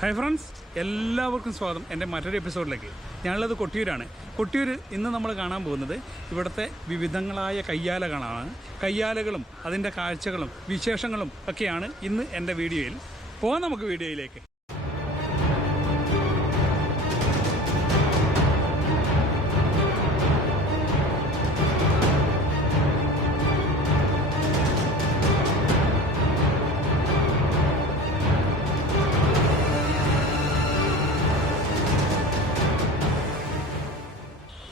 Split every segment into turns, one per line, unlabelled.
Hi friends എല്ലാവർക്കും സ്വാഗതം. എന്റെ മറ്റൊരു എപ്പിസോഡിലേക്ക് ഞാനുള്ളത് കൊട്ടിയൂരാണ്. കൊട്ടിയൂർ ഇന്ന് നമ്മൾ കാണാൻ പോകുന്നത് ഇവിടുത്തെ വിവിധങ്ങളായ കയ്യാലകളാണ്. കയ്യാലകളും അതിന്റെ കാഴ്ചകളും വിശേഷങ്ങളും ഒക്കെയാണ് ഇന്ന് എന്റെ വീഡിയോയിൽ. പോകാം നമുക്ക് വീഡിയോയിലേക്ക്.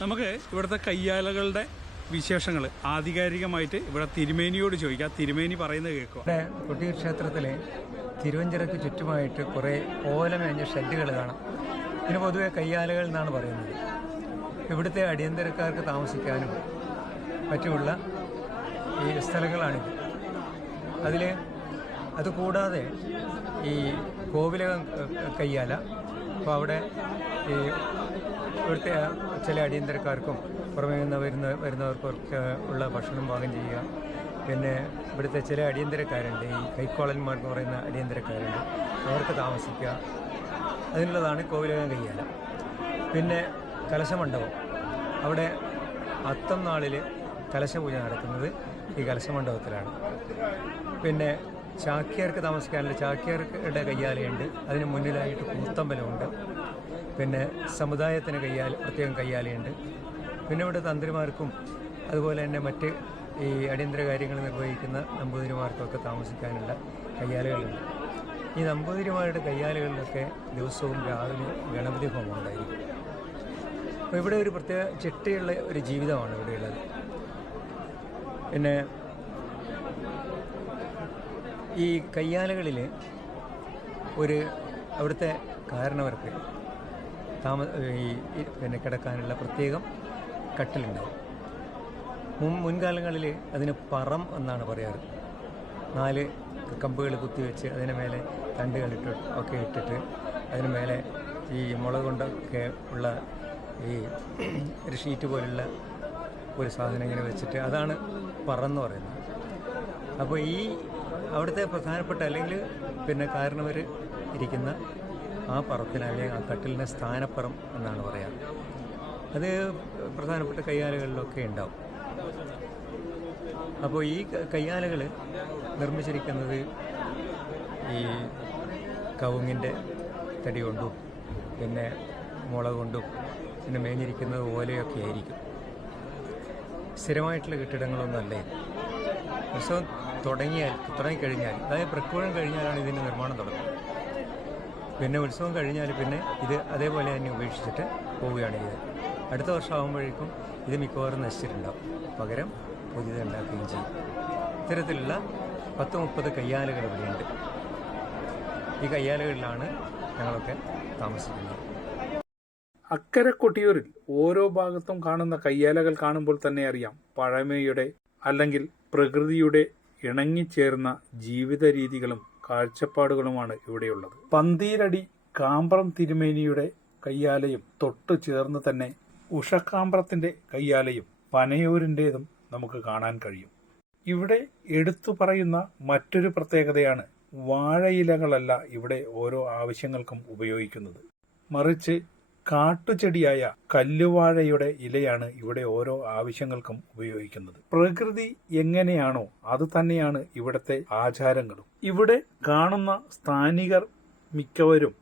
നമുക്ക് ഇവിടുത്തെ കയ്യാലകളുടെ വിശേഷങ്ങൾ ആധികാരികമായിട്ട് ഇവിടെ തിരുമേനിയോട് ചോദിക്കാം. തിരുമേനി പറയുന്നത് കേൾക്കുക.
ഇവിടെ കൊട്ടിയൂർ ക്ഷേത്രത്തിലെ തിരുവഞ്ചിറക്ക് ചുറ്റുമായിട്ട് കുറേ ഓലമേഞ്ഞ ഷെഡുകൾ കാണാം. ഇതിന് പൊതുവെ കയ്യാലകൾ എന്നാണ് പറയുന്നത്. ഇവിടുത്തെ അടിയന്തരക്കാർക്ക് താമസിക്കാനും മറ്റുമുള്ള ഈ സ്ഥലങ്ങളാണിത്. അതിൽ അതുകൂടാതെ ഈ കോവിലകം കയ്യാല അപ്പോൾ അവിടെ ഈ ഇവിടുത്തെ ചില അടിയന്തരക്കാർക്കും പുറമേ നിന്ന് വരുന്ന വരുന്നവർക്കൊക്കെ ഉള്ള ഭക്ഷണം പാകം ചെയ്യുക. പിന്നെ ഇവിടുത്തെ ചില അടിയന്തരക്കാരുണ്ട്. ഈ കൈക്കോളന്മാർക്ക് പറയുന്ന അടിയന്തരക്കാരുണ്ട്. അവർക്ക് താമസിക്കുക. അതിനുള്ളതാണ് കോവിലകം കയ്യാല. പിന്നെ കലശമണ്ഡപം. അവിടെ അത്തം നാളിൽ കലശപൂജ നടക്കുന്നത് ഈ കലശമണ്ഡപത്തിലാണ്. പിന്നെ ചാക്യാർക്ക് താമസിക്കാനുള്ള ചാക്യാർക്കുടെ കയ്യാലയുണ്ട്. അതിന് മുന്നിലായിട്ട് കൂത്തമ്പലമുണ്ട്. പിന്നെ സമുദായത്തിന് കയ്യാല പ്രത്യേകം കയ്യാലയുണ്ട്. പിന്നെ ഇവിടെ തന്ത്രിമാർക്കും അതുപോലെ തന്നെ മറ്റ് ഈ അടിയന്തര കാര്യങ്ങൾ നിർവഹിക്കുന്ന നമ്പൂതിരിമാർക്കൊക്കെ താമസിക്കാനുള്ള കയ്യാലകളുണ്ട്. ഈ നമ്പൂതിരിമാരുടെ കയ്യാലകളിലൊക്കെ ദിവസവും രാവിലെ ഗണപതി ഹോമം ഉണ്ടായിരിക്കും. അപ്പോൾ ഇവിടെ ഒരു പ്രത്യേക ചിട്ടയുള്ള ഒരു ജീവിതമാണ് ഇവിടെയുള്ളത്. പിന്നെ ഈ കയ്യാലകളിൽ ഒരു അവിടുത്തെ കാരണവർക്ക് താമ ഈ പിന്നെ കിടക്കാനുള്ള പ്രത്യേകം കട്ടിലുണ്ടാവും. മുൻ മുൻകാലങ്ങളിൽ അതിന് പറം എന്നാണ് പറയാറ്. നാല് കമ്പുകൾ കുത്തിവെച്ച് അതിന് മേലെ തണ്ടുകൾ ഇട്ട് ഒക്കെ ഇട്ടിട്ട് അതിന് മേലെ ഈ മുളക് കൊണ്ടൊക്കെ ഉള്ള ഈ ഒരു ഷീറ്റ് പോലുള്ള ഒരു സാധനം ഇങ്ങനെ വെച്ചിട്ട് അതാണ് പറന്ന് പറയുന്നത്. അപ്പോൾ ഈ അവിടുത്തെ പ്രധാനപ്പെട്ട അല്ലെങ്കിൽ പിന്നെ കാരണവർ ഇരിക്കുന്ന ആ അല്ലെങ്കിൽ ആ കട്ടിലിന്റെ സ്ഥാനപ്പുറം എന്നാണ് പറയാറ് അത് പ്രധാനപ്പെട്ട കയ്യാലകളിലൊക്കെ ഉണ്ടാവും. അപ്പോൾ ഈ കയ്യാലകൾ നിർമ്മിച്ചിരിക്കുന്നത് ഈ കവുങ്ങിന്റെ തടി കൊണ്ടും പിന്നെ മുളക് കൊണ്ടും പിന്നെ മേഞ്ഞിരിക്കുന്നത് ഓലയൊക്കെ ആയിരിക്കും. സ്ഥിരമായിട്ടുള്ള കെട്ടിടങ്ങളൊന്നും അല്ലേ ഇത്. ഉത്സവം തുടങ്ങിയാൽ തുടങ്ങിക്കഴിഞ്ഞാൽ അതായത് പ്രക്കൂഴം കഴിഞ്ഞാലാണ് ഇതിന്റെ നിർമ്മാണം തുടങ്ങുന്നത്. പിന്നെ ഉത്സവം കഴിഞ്ഞാൽ പിന്നെ ഇത് അതേപോലെ തന്നെ ഉപേക്ഷിച്ചിട്ട് പോവുകയാണ് ചെയ്തത്. അടുത്ത വർഷം ആകുമ്പോഴേക്കും ഇത് മിക്കവാറും നശിച്ചിട്ടുണ്ടാവും. പകരം പുതിയത് ഉണ്ടാക്കുകയും ചെയ്യും. ഇത്തരത്തിലുള്ള പത്ത് മുപ്പത് കയ്യാലുകൾ ഇവിടെയുണ്ട്. ഈ കയ്യാലുകളിലാണ് ഞങ്ങളൊക്കെ താമസിക്കുന്നത്.
അക്കരെ കൊട്ടിയൂരിൽ ഓരോ ഭാഗത്തും കാണുന്ന കയ്യാലകൾ കാണുമ്പോൾ തന്നെ അറിയാം പഴമയുടെ അല്ലെങ്കിൽ പ്രകൃതിയുടെ ഇണങ്ങിച്ചേർന്ന ജീവിത രീതികളും കാഴ്ചപ്പാടുകളുമാണ് ഇവിടെയുള്ളത്. പന്തീരടി കാമ്പ്രം തിരുമേനിയുടെ കയ്യാലയും തൊട്ടു ചേർന്ന് തന്നെ ഉഷക്കാമ്പ്രത്തിന്റെ കയ്യാലയും പനയൂരിന്റെതും നമുക്ക് കാണാൻ കഴിയും. ഇവിടെ എടുത്തു പറയുന്ന മറ്റൊരു പ്രത്യേകതയാണ് വാഴയിലകളല്ല ഇവിടെ ഓരോ ആവശ്യങ്ങൾക്കും ഉപയോഗിക്കുന്നത്. മറിച്ച് കാട്ടുചെടിയായ കല്ലുവാഴയുടെ ഇലയാണ് ഇവിടെ ഓരോ ആവശ്യങ്ങൾക്കും ഉപയോഗിക്കുന്നത്. പ്രകൃതി എങ്ങനെയാണോ അത് തന്നെയാണ് ഇവിടത്തെ ആചാരങ്ങളും. ഇവിടെ കാണുന്ന സ്ഥാനികർ മിക്കവരും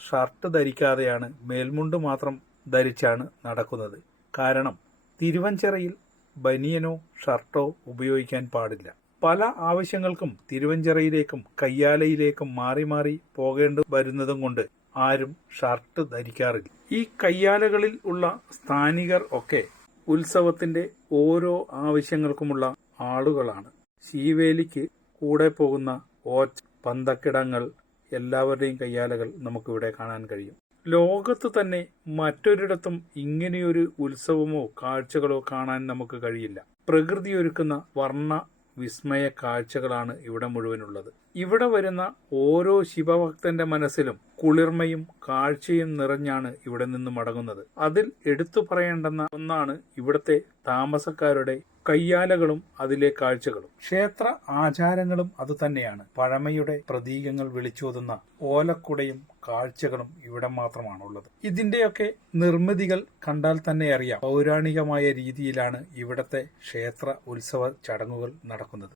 ഷർട്ട് ധരിക്കാതെയാണ് മേൽമുണ്ട് മാത്രം ധരിച്ചാണ് നടക്കുന്നത്. കാരണം തിരുവഞ്ചിറയിൽ ബനിയനോ ഷർട്ടോ ഉപയോഗിക്കാൻ പാടില്ല. പല ആവശ്യങ്ങൾക്കും തിരുവഞ്ചിറയിലേക്കും കയ്യാലയിലേക്കും മാറി മാറി പോകേണ്ടി വരുന്നതും കൊണ്ട് ആരും ഷർട്ട് ധരിക്കാറില്ല. ഈ കയ്യാലകളിൽ ഉള്ള സ്ഥാനികർ ഒക്കെ ഉത്സവത്തിന്റെ ഓരോ ആവശ്യങ്ങൾക്കുമുള്ള ആളുകളാണ്. ശീവേലിക്ക് കൂടെ പോകുന്ന ഓച്ച് പന്തക്കിടങ്ങൾ എല്ലാവരുടെയും കയ്യാലകൾ നമുക്കിവിടെ കാണാൻ കഴിയും. ലോകത്ത് തന്നെ മറ്റൊരിടത്തും ഇങ്ങനെയൊരു ഉത്സവമോ കാഴ്ചകളോ കാണാൻ നമുക്ക് കഴിയില്ല. പ്രകൃതി ഒരുക്കുന്ന വർണ വിസ്മയ കാഴ്ചകളാണ് ഇവിടെ മുഴുവനുള്ളത്. ഇവിടെ വരുന്ന ഓരോ ശിവഭക്തന്റെ മനസ്സിലും കുളിർമയും കാഴ്ചയും നിറഞ്ഞാണ് ഇവിടെ നിന്ന് മടങ്ങുന്നത്. അതിൽ എടുത്തു പറയേണ്ടെന്ന ഒന്നാണ് ഇവിടുത്തെ താമസക്കാരുടെ കയ്യാലകളും അതിലെ കാഴ്ചകളും. ക്ഷേത്ര ആചാരങ്ങളും അതുതന്നെയാണ് പഴമയുടെ പ്രതീകങ്ങൾ വിളിച്ചോതുന്ന ഓലക്കുടയും കാഴ്ചകളും ഇവിടെ മാത്രമാണുള്ളത്. ഇതിന്റെയൊക്കെ നിർമ്മിതികൾ കണ്ടാൽ തന്നെ അറിയാം. പൗരാണികമായ രീതിയിലാണ് ഇവിടത്തെ ക്ഷേത്ര ഉത്സവ ചടങ്ങുകൾ നടക്കുന്നത്.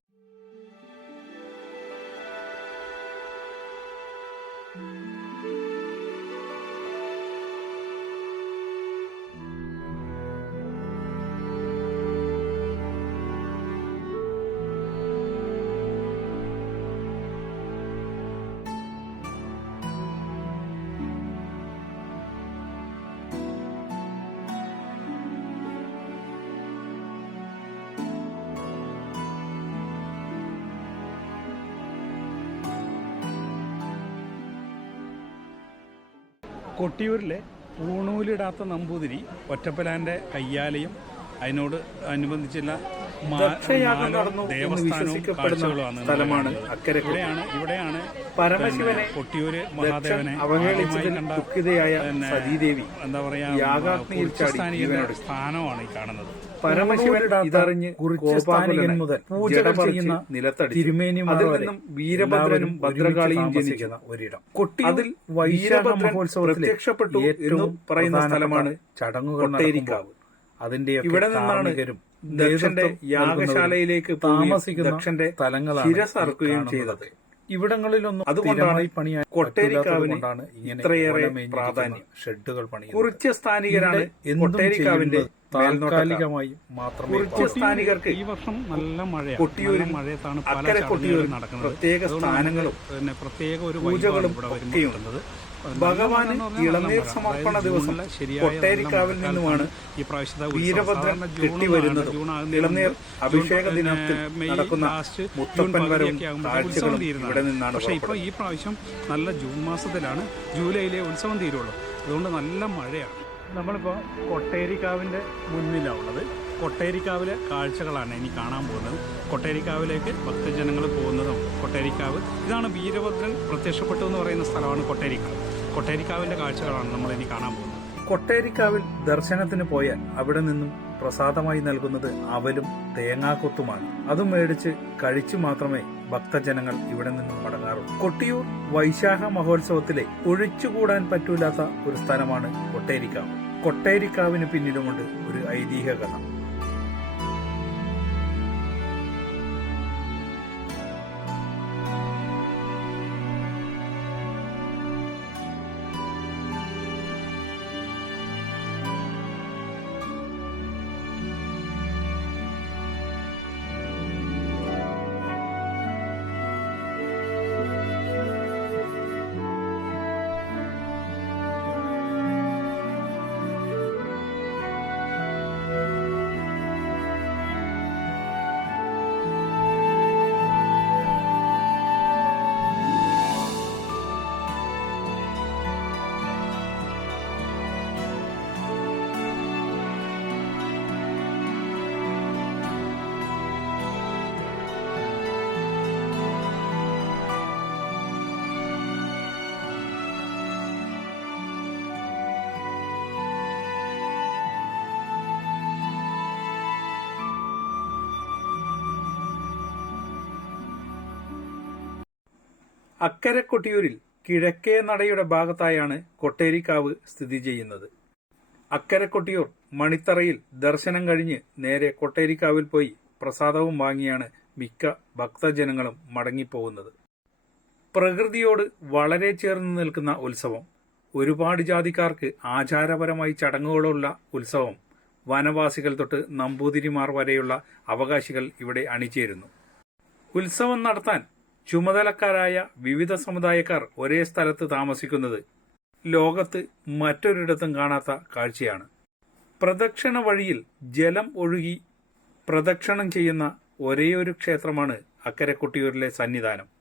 കൊട്ടിയൂരിലെ പൂണൂലിടാത്ത നമ്പൂതിരി ഒറ്റപ്പലാന്റെ കയ്യാലയും അതിനോട് അനുബന്ധിച്ചുള്ള ദേവസ്ഥാനവും കാഴ്ചകളുമാണ്
സ്ഥലമാണ്.
ഇവിടെയാണ് ഇവിടെയാണ്
പരമശിവനെ
കൊട്ടിയൂര് മഹാദേവനെ കണ്ട എന്താ പറയാ സ്ഥാനമാണ് ഈ കാണുന്നത്.
പരമശിവൻ ഇതറിഞ്ഞ്
മുതൽ
പൂജകൾ ചെയ്യുന്ന നിലത്തടി
തിരുമേനിമാർ വരെ
നിന്നും വീരഭദ്രനും ഭദ്രകാളിയും ജനിക്കുന്ന. ഒരിടം.
കൊട്ടി
അതിൽ
വൈശാഖ
വീരഭദ്രൻ പ്രത്യക്ഷപ്പെട്ടു എന്ന് പറയുന്ന സ്ഥലമാണ്
ചടങ്ങുകൾ
കൊട്ടേരിക്കാവ്.
അതിന്റെ
ഇവിടെ നിന്നാണ് ദക്ഷന്റെ യാഗശാലയിലേക്ക്
താമസിക്കുന്ന
ദക്ഷന്റെ
സ്ഥലങ്ങളാണ്
ചെയ്തത്.
ഇവിടങ്ങളിലൊന്നും
അതുകൊണ്ടാണ്
ഈ പണിയാൻ കൊട്ടേരിക്കാവിനാണ്
ഇത്രയേറെ പ്രാധാന്യം.
ഷെഡുകൾ പണി
കുറിച്ച് സ്ഥാനികരാണ് കൊട്ടേരിക്കാവിന്റെ
താൽക്കാലികമായി മാത്രമേ.
സ്ഥാനികർക്ക്
ഈ വർഷം നല്ല മഴയാണ്
കൊട്ടിയൂരിൽ
നല്ല മഴയത്താണ് പല
അക്കരെ കൊട്ടിയൂരിൽ
നടക്കുന്നത്
പ്രത്യേക സ്ഥാനങ്ങളും
പിന്നെ പ്രത്യേക ഒരു
പൂജകളും
ഇവിടെ. കിട്ടുന്നത്.
ഭഗവാന് ഇളനീർ സമർപ്പണ ദിവസം കൊട്ടേരിക്കാവിൽ നിന്നുമാണ്
ഈ പ്രാവശ്യത്തെ.
വീരഭദ്രൻ വരുന്നതും. ഇളനീർ അഭിഷേക ദിനത്തിൽ നടക്കുന്ന മുത്തപ്പൻ വരവും കാഴ്ചകളും ഇവിടെ നിന്നാണ്
പക്ഷേ ഇപ്പോൾ ഈ പ്രാവശ്യം നല്ല ജൂൺ മാസത്തിലാണ് ജൂലൈയിലെ ഉത്സവം തീരുള്ളൂ. അതുകൊണ്ട് നല്ല മഴയാണ്. നമ്മളിപ്പോൾ കൊട്ടേരിക്കാവിന്റെ മുന്നിലാണ് ഉള്ളത്. കൊട്ടേരിക്കാവിലെ കാഴ്ചകളാണ് ഇനി കാണാൻ പോകുന്നത്. കൊട്ടേരിക്കാവിലേക്ക് ഭക്തജനങ്ങൾ പോകുന്നതും കൊട്ടേരിക്കാവ്. ഇതാണ് വീരഭദ്രൻ പ്രത്യക്ഷപ്പെട്ടു എന്ന് പറയുന്ന സ്ഥലമാണ് കൊട്ടേരിക്കാവ്. കൊട്ടേരിക്കാവിന്റെ കാഴ്ചകളാണ് നമ്മൾ ഇനി കാണാൻ പോകുന്നത്.
കൊട്ടേരിക്കാവിൽ ദർശനത്തിന് പോയാൽ അവിടെ നിന്നും പ്രസാദമായി നൽകുന്നത് അവലും തേങ്ങാക്കൊത്തുമാണ്. അതും മേടിച്ച് കഴിച്ചു മാത്രമേ ഭക്തജനങ്ങൾ ഇവിടെ നിന്നും മടങ്ങാറുള്ളൂ. കൊട്ടിയൂർ വൈശാഖ മഹോത്സവത്തിലെ ഒഴിച്ചുകൂടാൻ പറ്റൂലാത്ത ഒരു സ്ഥലമാണ് കൊട്ടേരിക്കാവ്. കൊട്ടേരിക്കാവിന് പിന്നിലുമുണ്ട് ഒരു ഐതിഹ്യ കഥ. അക്കരെ കൊട്ടിയൂരിൽ കിഴക്കേ നടയുടെ ഭാഗത്തായാണ് കൊട്ടേരിക്കാവ് സ്ഥിതി ചെയ്യുന്നത്. അക്കരെ കൊട്ടിയൂർ മണിത്തറയിൽ ദർശനം കഴിഞ്ഞ് നേരെ കൊട്ടേരിക്കാവിൽ പോയി പ്രസാദവും വാങ്ങിയാണ് മിക്ക ഭക്തജനങ്ങളും മടങ്ങിപ്പോകുന്നത്. പ്രകൃതിയോട് വളരെ ചേർന്ന് നിൽക്കുന്ന ഉത്സവം ഒരുപാട് ജാതിക്കാർക്ക് ആചാരപരമായി ചടങ്ങുകളുള്ള ഉത്സവം വനവാസികൾ തൊട്ട് നമ്പൂതിരിമാർ വരെയുള്ള അവകാശികൾ ഇവിടെ അണിചേരുന്നു. ഉത്സവം നടത്താൻ ചുമതലക്കാരായ വിവിധ സമുദായക്കാർ ഒരേ സ്ഥലത്ത് താമസിക്കുന്നത് ലോകത്ത് മറ്റൊരിടത്തും കാണാത്ത കാഴ്ചയാണ്. പ്രദക്ഷിണ വഴിയിൽ ജലം ഒഴുകി പ്രദക്ഷിണം ചെയ്യുന്ന ഒരേയൊരു ക്ഷേത്രമാണ് അക്കരെ കൊട്ടിയൂരിലെ സന്നിധാനം.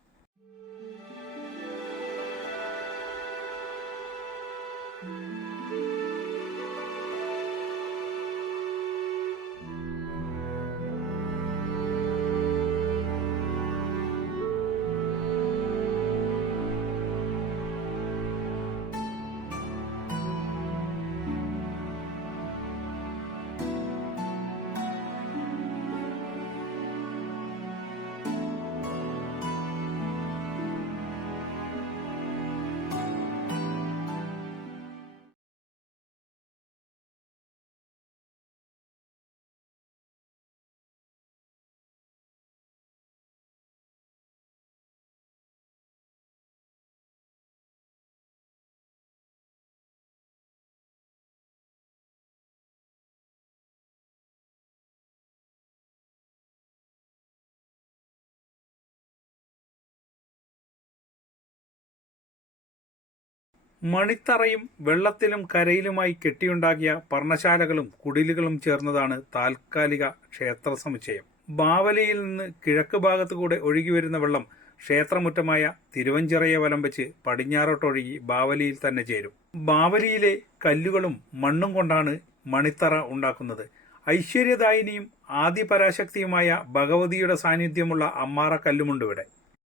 മണിത്തറയും വെള്ളത്തിലും കരയിലുമായി കെട്ടിയുണ്ടാക്കിയ പർണശാലകളും കുടിലുകളും ചേർന്നതാണ് താൽക്കാലിക ക്ഷേത്ര സമുച്ചയം. ബാവലിയിൽ നിന്ന് കിഴക്ക് ഭാഗത്തു കൂടെ ഒഴുകിവരുന്ന വെള്ളം ക്ഷേത്രമുറ്റമായ തിരുവഞ്ചിറയെ വലം വെച്ച് പടിഞ്ഞാറോട്ടൊഴുകി ബാവലിയിൽ തന്നെ ചേരും. ബാവലിയിലെ കല്ലുകളും മണ്ണും കൊണ്ടാണ് മണിത്തറ ഉണ്ടാക്കുന്നത്. ഐശ്വര്യദായിനിയും ആദിപരാശക്തിയുമായ ഭഗവതിയുടെ സാന്നിധ്യമുള്ള അമ്മാറ കല്ലുമുണ്ട് ഇവിടെ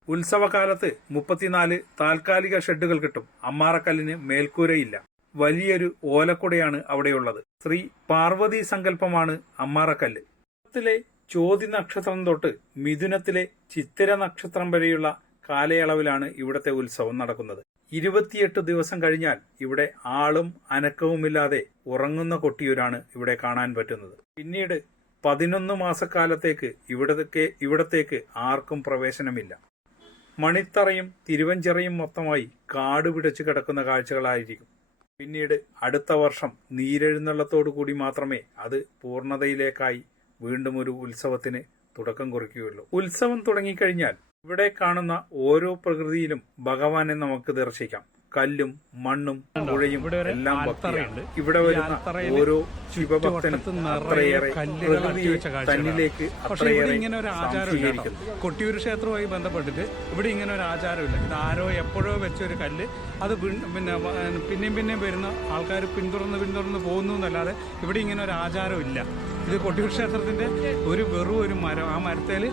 ഉത്സവകാലത്ത് മുപ്പത്തിനാല് താൽക്കാലിക ഷെഡുകൾ കിട്ടും. അമ്മാറക്കല്ലിന് മേൽക്കൂരയില്ല. വലിയൊരു ഓലക്കുടയാണ് അവിടെയുള്ളത്. ശ്രീ പാർവതി സങ്കല്പമാണ് അമ്മാറക്കല്ല്. ത്തിലെ ചോതി നക്ഷത്രം തൊട്ട് മിഥുനത്തിലെ ചിത്തിര നക്ഷത്രം വരെയുള്ള കാലയളവിലാണ് ഇവിടത്തെ ഉത്സവം നടക്കുന്നത്. ഇരുപത്തിയെട്ട് ദിവസം കഴിഞ്ഞാൽ ഇവിടെ ആളും അനക്കവുമില്ലാതെ ഉറങ്ങുന്ന കൊട്ടിയൂരാണ് ഇവിടെ കാണാൻ പറ്റുന്നത്. പിന്നീട് പതിനൊന്ന് മാസക്കാലത്തേക്ക് ഇവിടത്തേക്ക് ഇവിടത്തേക്ക് ആർക്കും പ്രവേശനമില്ല. മണിത്തറയും തിരുവഞ്ചിറയും മൊത്തമായി കാട് പിടിച്ചു കിടക്കുന്ന കാഴ്ചകളായിരിക്കും. പിന്നീട് അടുത്ത വർഷം നീരെഴുന്നള്ളത്തോടു കൂടി മാത്രമേ അത് പൂർണതയിലേക്കായി വീണ്ടും ഒരു ഉത്സവത്തിന് തുടക്കം കുറിക്കുകയുള്ളൂ. ഉത്സവം തുടങ്ങിക്കഴിഞ്ഞാൽ ഇവിടെ കാണുന്ന ഓരോ പ്രകൃതിയിലും ഭഗവാനെ നമുക്ക് ദർശിക്കാം. കല്ലും മണ്ണും പുഴയും എല്ലാം. ഭക്തിയാണ്. ഇവിടെ വരുന്ന ഓരോ ശിവഭക്തനും അത്രയേറെ. തന്നിലേക്ക് അത്രയേറെ
ഇങ്ങനെ ഒരു കൊട്ടിയൂർ ക്ഷേത്രവുമായി ബന്ധപ്പെട്ടിട്ട് ഇവിടെ ഇങ്ങനെ ഒരു ആചാരമില്ല. ഇത് ആരോ എപ്പോഴോ വെച്ച ഒരു കല്ല്. അത് പിന്നെ പിന്നെയും പിന്നെയും വരുന്ന ആൾക്കാർ പിന്തുടർന്ന് പിന്തുടർന്ന് പോകുന്നു എന്നല്ലാതെ ഇവിടെ ഇങ്ങനെ ഒരു ആചാരമില്ല. ഇത് കൊട്ടിയൂർ ക്ഷേത്രത്തിന്റെ ഒരു വെറും ഒരു മരം. ആ മരത്തേൽ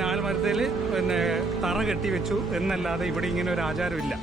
നാല് മരത്തേൽ പിന്നെ തറ കെട്ടി വെച്ചു എന്നല്ലാതെ ഇവിടെ ഇങ്ങനെ ഒരു ആചാരമില്ല.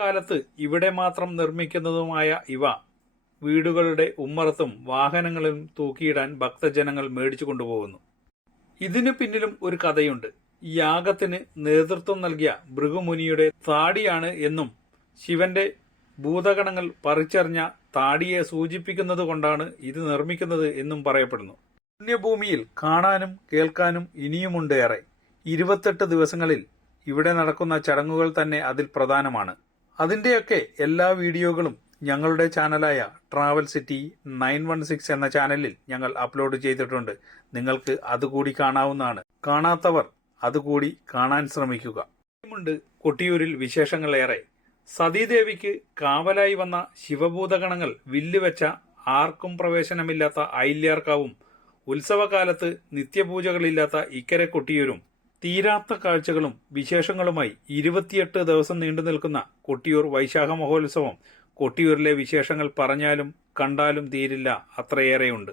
കാലത്ത് ഇവിടെ മാത്രം നിർമ്മിക്കുന്നതുമായ ഇവ വീടുകളുടെ ഉമ്മറത്തും വാഹനങ്ങളിലും തൂക്കിയിടാൻ ഭക്തജനങ്ങൾ മേടിച്ചു കൊണ്ടുപോകുന്നു. ഇതിനു പിന്നിലും ഒരു കഥയുണ്ട്. യാഗത്തിന് നേതൃത്വം നൽകിയ ഭൃഗുമുനിയുടെ താടിയാണ് എന്നും ശിവന്റെ ഭൂതഗണങ്ങൾ പറിച്ചെറിഞ്ഞ താടിയെ സൂചിപ്പിക്കുന്നത് കൊണ്ടാണ് ഇത് നിർമ്മിക്കുന്നത് എന്നും പറയപ്പെടുന്നു. പുണ്യഭൂമിയിൽ കാണാനും കേൾക്കാനും ഇനിയുമുണ്ട് ഏറെ. ഇരുപത്തെട്ട് ദിവസങ്ങളിൽ ഇവിടെ നടക്കുന്ന ചടങ്ങുകൾ തന്നെ അതിൽ പ്രധാനമാണ്. അതിന്റെയൊക്കെ എല്ലാ വീഡിയോകളും ഞങ്ങളുടെ ചാനലായ travel city nine one six എന്ന ചാനലിൽ ഞങ്ങൾ അപ്ലോഡ് ചെയ്തിട്ടുണ്ട്. നിങ്ങൾക്ക് അതുകൂടി കാണാവുന്നതാണ്. കാണാത്തവർ അതുകൂടി കാണാൻ ശ്രമിക്കുക. ഉണ്ട് കൊട്ടിയൂരിൽ വിശേഷങ്ങളേറെ. സതീദേവിക്ക് കാവലായി വന്ന ശിവഭൂതഗണങ്ങൾ വില്ലുവെച്ച ആർക്കും പ്രവേശനമില്ലാത്ത അയല്യാർക്കാവും. ഉത്സവകാലത്ത് നിത്യപൂജകളില്ലാത്ത ഇക്കരെ കൊട്ടിയൂരും തീരാത്ത കാഴ്ചകളും വിശേഷങ്ങളുമായി ഇരുപത്തിയെട്ട് ദിവസം നീണ്ടു നിൽക്കുന്ന കൊട്ടിയൂർ വൈശാഖ മഹോത്സവം കൊട്ടിയൂരിലെ വിശേഷങ്ങൾ പറഞ്ഞാലും കണ്ടാലും തീരില്ല അത്രയേറെയുണ്ട്.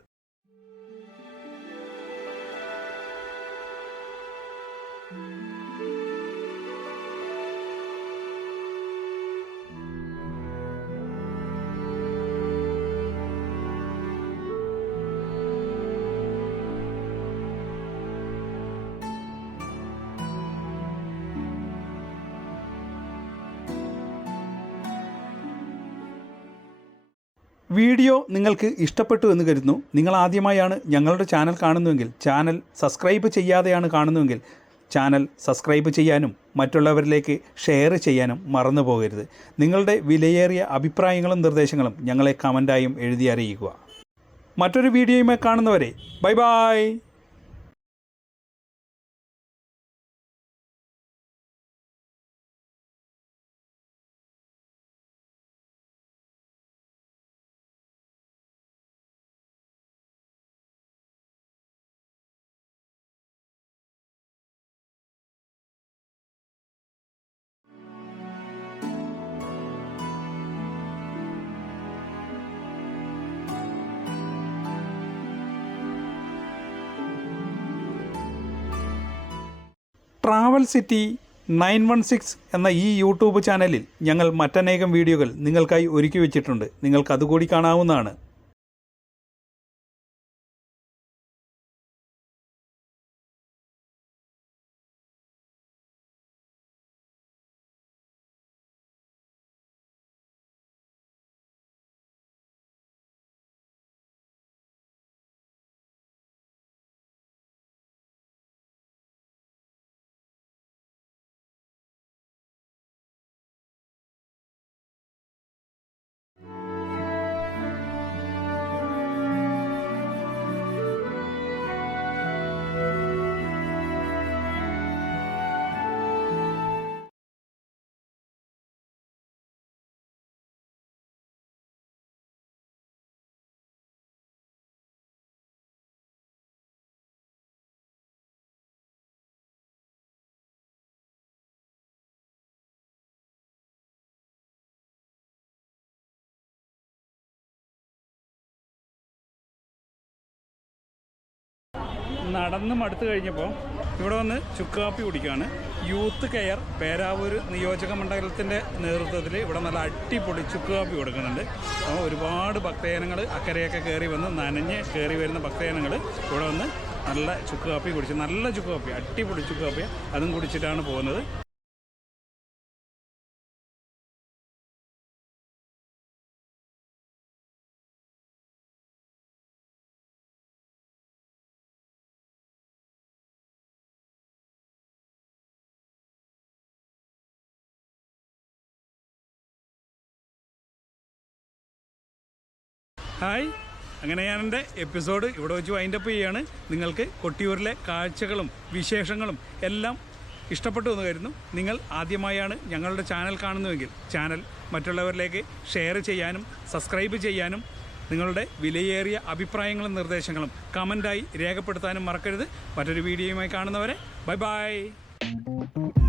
വീഡിയോ നിങ്ങൾക്ക് ഇഷ്ടപ്പെട്ടു എന്ന് കരുതുന്നു. നിങ്ങൾ ആദ്യമായാണ് ഞങ്ങളുടെ ചാനൽ കാണുന്നുവെങ്കിൽ ചാനൽ സബ്സ്ക്രൈബ് ചെയ്യാതെയാണ് കാണുന്നുവെങ്കിൽ ചാനൽ സബ്സ്ക്രൈബ് ചെയ്യാനും മറ്റുള്ളവരിലേക്ക് ഷെയർ ചെയ്യാനും മറന്നു പോകരുത്. നിങ്ങളുടെ വിലയേറിയ അഭിപ്രായങ്ങളും നിർദ്ദേശങ്ങളും ഞങ്ങളെ കമന്റായും എഴുതി അറിയിക്കുക. മറ്റൊരു വീഡിയോയുമായി കാണുന്നവരെ bye bye.
Travel city nine one six എന്ന ഈ യൂട്യൂബ് ചാനലിൽ ഞങ്ങൾ മറ്റനേകം വീഡിയോകൾ നിങ്ങൾക്കായി ഒരുക്കി വെച്ചിട്ടുണ്ട്. നിങ്ങൾക്കതുകൂടി കാണാവുന്നതാണ്.
നടന്ന് മടുത്തു കഴിഞ്ഞപ്പോൾ ഇവിടെ വന്ന് ചുക്ക് കാപ്പി കുടിക്കുകയാണ് യൂത്ത് കെയർ പേരാവൂർ നിയോജക മണ്ഡലത്തിന്റെ നേതൃത്വത്തിൽ ഇവിടെ നല്ല അടിപൊളി ചുക്ക് കാപ്പി കൊടുക്കുന്നുണ്ട്. അപ്പോൾ ഒരുപാട് ഭക്തജനങ്ങൾ അക്കരയൊക്കെ കയറി വന്ന് നനഞ്ഞ് കയറി വരുന്ന ഭക്തജനങ്ങൾ ഇവിടെ വന്ന് നല്ല ചുക്ക് കാപ്പി കുടിച്ച് നല്ല ചുക്ക് കാപ്പി അടിപൊളി ചുക്ക് കാപ്പി അതും കുടിച്ചിട്ടാണ് പോകുന്നത്. ഹായ്. അങ്ങനെ ഞാൻ എന്റെ എപ്പിസോഡ് ഇവിടെ വെച്ച് വൈൻഡപ്പ് ചെയ്യുകയാണ് നിങ്ങൾക്ക് കൊട്ടിയൂരിലെ കാഴ്ചകളും വിശേഷങ്ങളും എല്ലാം ഇഷ്ടപ്പെട്ടു എന്ന് കരുതുന്നു. നിങ്ങൾ ആദ്യമായാണ് ഞങ്ങളുടെ ചാനൽ കാണുന്നുവെങ്കിൽ ചാനൽ മറ്റുള്ളവരിലേക്ക് ഷെയർ ചെയ്യാനും സബ്സ്ക്രൈബ് ചെയ്യാനും നിങ്ങളുടെ വിലയേറിയ അഭിപ്രായങ്ങളും നിർദ്ദേശങ്ങളും കമന്റായി രേഖപ്പെടുത്താനും മറക്കരുത്. മറ്റൊരു വീഡിയോയുമായി കാണുന്നവരെ ബൈ ബൈ